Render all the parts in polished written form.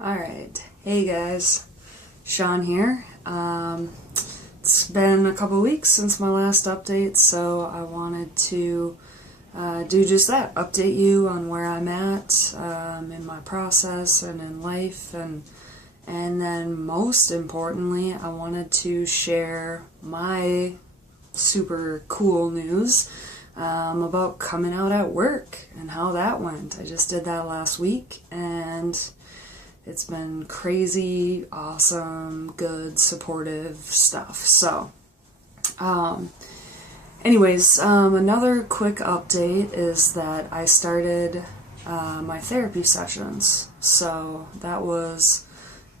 Alright, hey guys, Sean here. It's been a couple weeks since my last update, so I wanted to do just that, update you on where I'm at in my process and in life, and then most importantly, I wanted to share my super cool news about coming out at work and how that went. I just did that last week, and it's been crazy, awesome, good, supportive stuff. So, another quick update is that I started my therapy sessions. So that was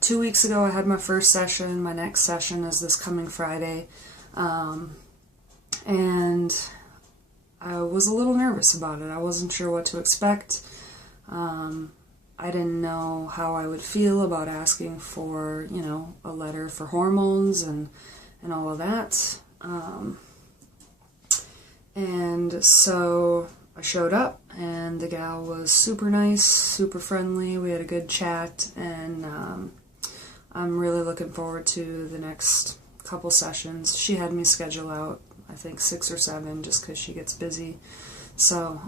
2 weeks ago. I had my first session. My next session is this coming Friday. And I was a little nervous about it. I wasn't sure what to expect. I didn't know how I would feel about asking for, a letter for hormones and all of that. And so I showed up, and the gal was super nice, super friendly. We had a good chat, and I'm really looking forward to the next couple sessions. She had me schedule out, I think, 6 or 7, just because she gets busy. So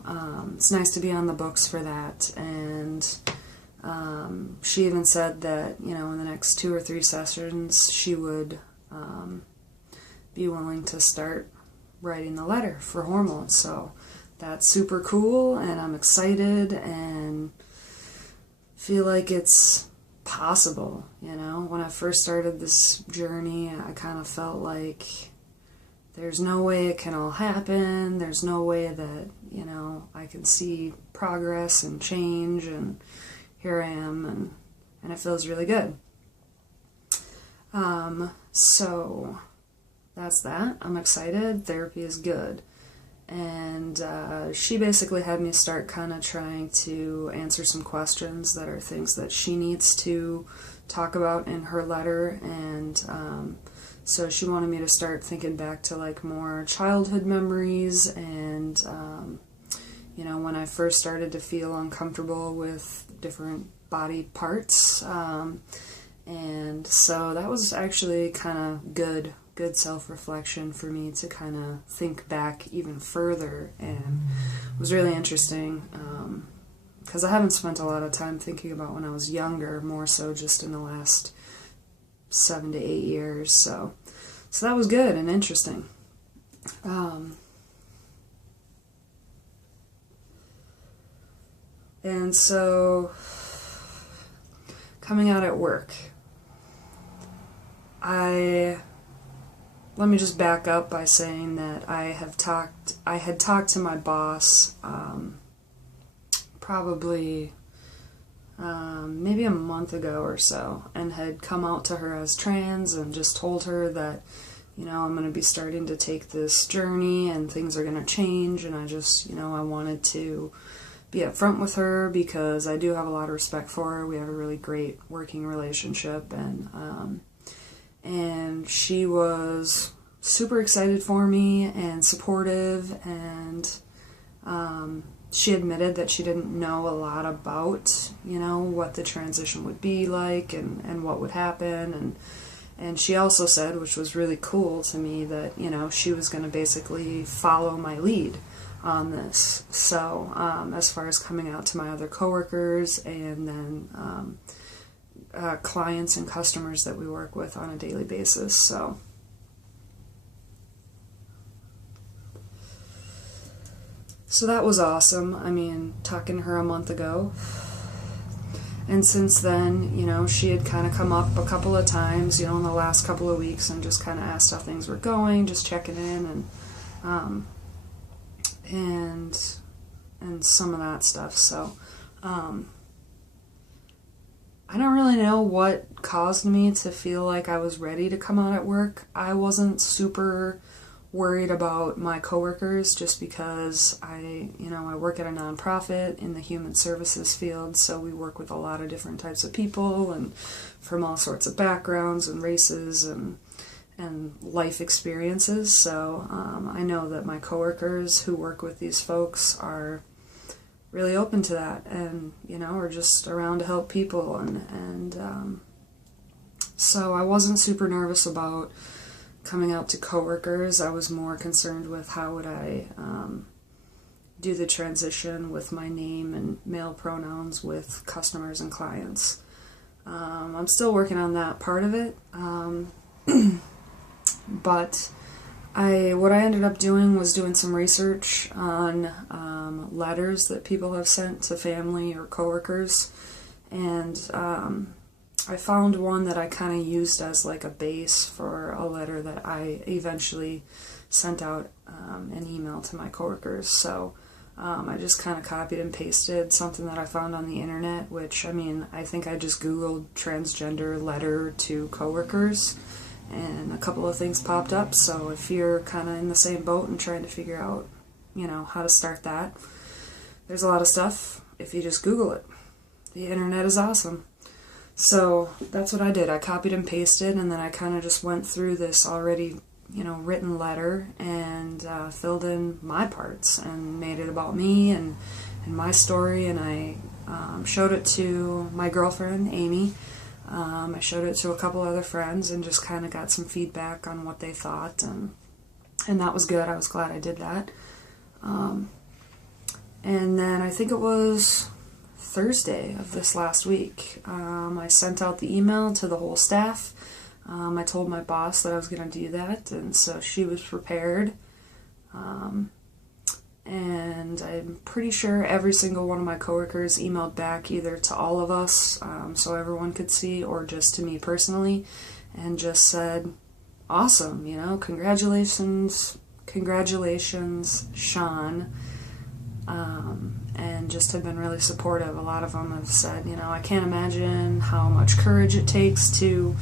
it's nice to be on the books for that. And she even said that, in the next 2 or 3 sessions, she would be willing to start writing the letter for hormones. So that's super cool, and I'm excited and feel like it's possible. When I first started this journey, I kind of felt like there's no way it can all happen. There's no way that, I can see progress and change, and here I am, and it feels really good. So that's that. I'm excited. Therapy is good. And she basically had me start kind of trying to answer some questions that are things that she needs to talk about in her letter. And so she wanted me to start thinking back to like more childhood memories, and when I first started to feel uncomfortable with different body parts. And so that was actually kind of good self-reflection for me to kind of think back even further, and it was really interesting because I haven't spent a lot of time thinking about when I was younger, more so just in the last 7 to 8 years. So that was good and interesting. And so, coming out at work, let me just back up by saying that I had talked to my boss probably maybe a month ago or so, and had come out to her as trans and just told her that, I'm going to be starting to take this journey and things are going to change, and I just, I wanted to be upfront with her because I do have a lot of respect for her. We have a really great working relationship, and she was super excited for me and supportive, and she admitted that she didn't know a lot about, what the transition would be like and what would happen, and she also said, which was really cool to me, that, she was going to basically follow my lead on this. So as far as coming out to my other coworkers, and then clients and customers that we work with on a daily basis. So that was awesome. I mean, talking to her a month ago. And since then, she had kind of come up a couple of times, in the last couple of weeks, and just kind of asked how things were going, just checking in, and some of that stuff. So, I don't really know what caused me to feel like I was ready to come out at work. I wasn't super worried about my coworkers, just because I work at a nonprofit in the human services field, so we work with a lot of different types of people and from all sorts of backgrounds and races and life experiences. So I know that my coworkers who work with these folks are really open to that, and are just around to help people, and so I wasn't super nervous about coming out to coworkers. I was more concerned with how would I do the transition with my name and male pronouns with customers and clients. I'm still working on that part of it, but what I ended up doing was doing some research on letters that people have sent to family or coworkers, and I found one that I kind of used as like a base for a letter that I eventually sent out an email to my coworkers. So I just kind of copied and pasted something that I found on the internet, which, I think I just Googled transgender letter to coworkers, and a couple of things popped up. So if you're kind of in the same boat and trying to figure out, how to start that, there's a lot of stuff if you just Google it. The internet is awesome. So that's what I did. I copied and pasted, and then I kind of just went through this already written letter and filled in my parts and made it about me and my story, and I showed it to my girlfriend, Amy. I showed it to a couple other friends and just kind of got some feedback on what they thought, and that was good. I was glad I did that. And then I think it was Thursday of this last week, I sent out the email to the whole staff. I told my boss that I was going to do that, and so she was prepared. And I'm pretty sure every single one of my coworkers emailed back either to all of us, so everyone could see, or just to me personally, and just said, awesome, congratulations, Sean, and just have been really supportive. A lot of them have said, I can't imagine how much courage it takes to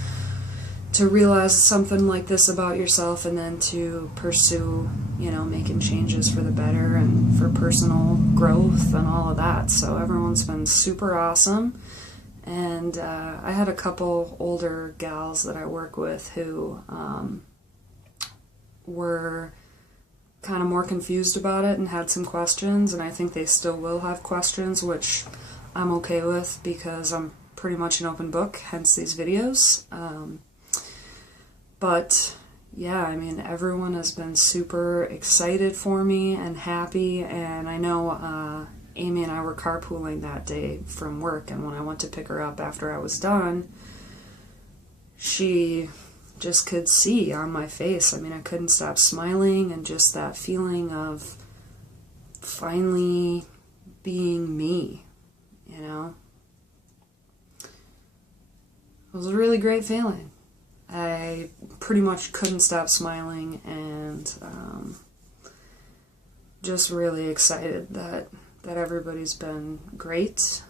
realize something like this about yourself, and then to pursue, making changes for the better and for personal growth and all of that. So everyone's been super awesome. And I had a couple older gals that I work with who were kind of more confused about it and had some questions, and I think they still will have questions, which I'm okay with because I'm pretty much an open book, hence these videos. But yeah, everyone has been super excited for me and happy, and I know Amy and I were carpooling that day from work, and when I went to pick her up after I was done, she just could see on my face. I couldn't stop smiling, and just that feeling of finally being me, It was a really great feeling. I pretty much couldn't stop smiling, and just really excited that everybody's been great.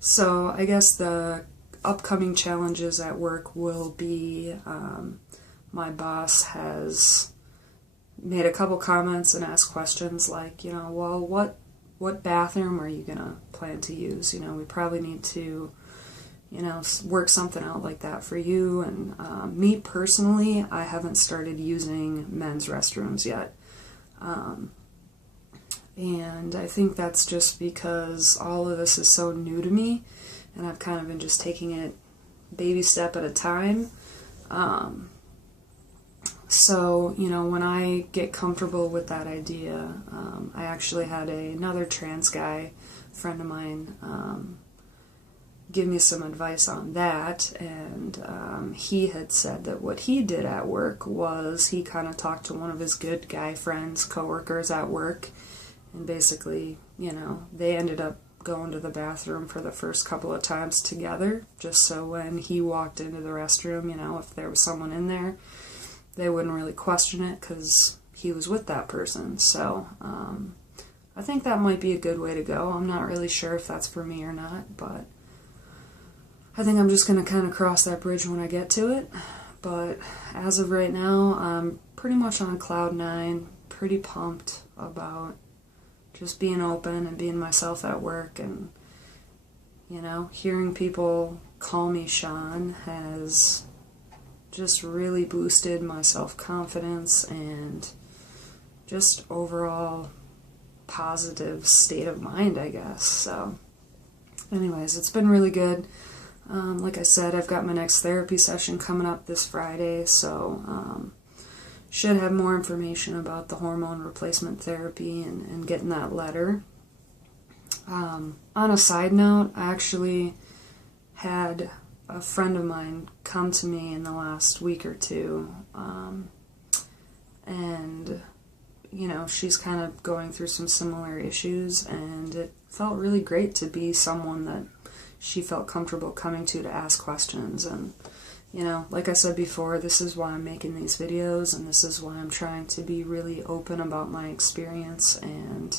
So I guess the upcoming challenges at work will be, my boss has made a couple comments and asked questions like, well, what bathroom are you gonna plan to use? We probably need to work something out like that for you. And me personally, I haven't started using men's restrooms yet. And I think that's just because all of this is so new to me, and I've kind of been just taking it baby step at a time. So, when I get comfortable with that idea, I actually had another trans guy, friend of mine, give me some advice on that, and he had said that what he did at work was he kind of talked to one of his good guy friends, coworkers at work, and basically, they ended up going to the bathroom for the first couple of times together, just so when he walked into the restroom, if there was someone in there, they wouldn't really question it because he was with that person. So I think that might be a good way to go. I'm not really sure if that's for me or not, but I think I'm just going to kind of cross that bridge when I get to it. But as of right now, I'm pretty much on cloud 9, pretty pumped about just being open and being myself at work. And, hearing people call me Sean has just really boosted my self-confidence and just overall positive state of mind, I guess. So anyways, it's been really good. Like I said, I've got my next therapy session coming up this Friday, so should have more information about the hormone replacement therapy and getting that letter. On a side note, I actually had a friend of mine come to me in the last week or two, and you know, she's kind of going through some similar issues, and it felt really great to be someone that she felt comfortable coming to ask questions. And you know, like I said before, this is why I'm making these videos, and this is why I'm trying to be really open about my experience and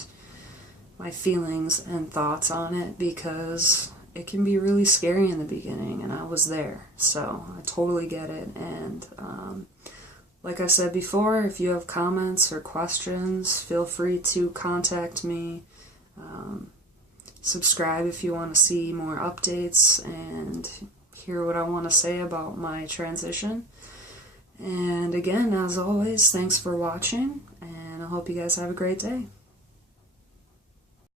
my feelings and thoughts on it, because it can be really scary in the beginning, and I was there, so I totally get it. And like I said before, if you have comments or questions, feel free to contact me. Subscribe if you want to see more updates and hear what I want to say about my transition. And again, as always, thanks for watching, and I hope you guys have a great day.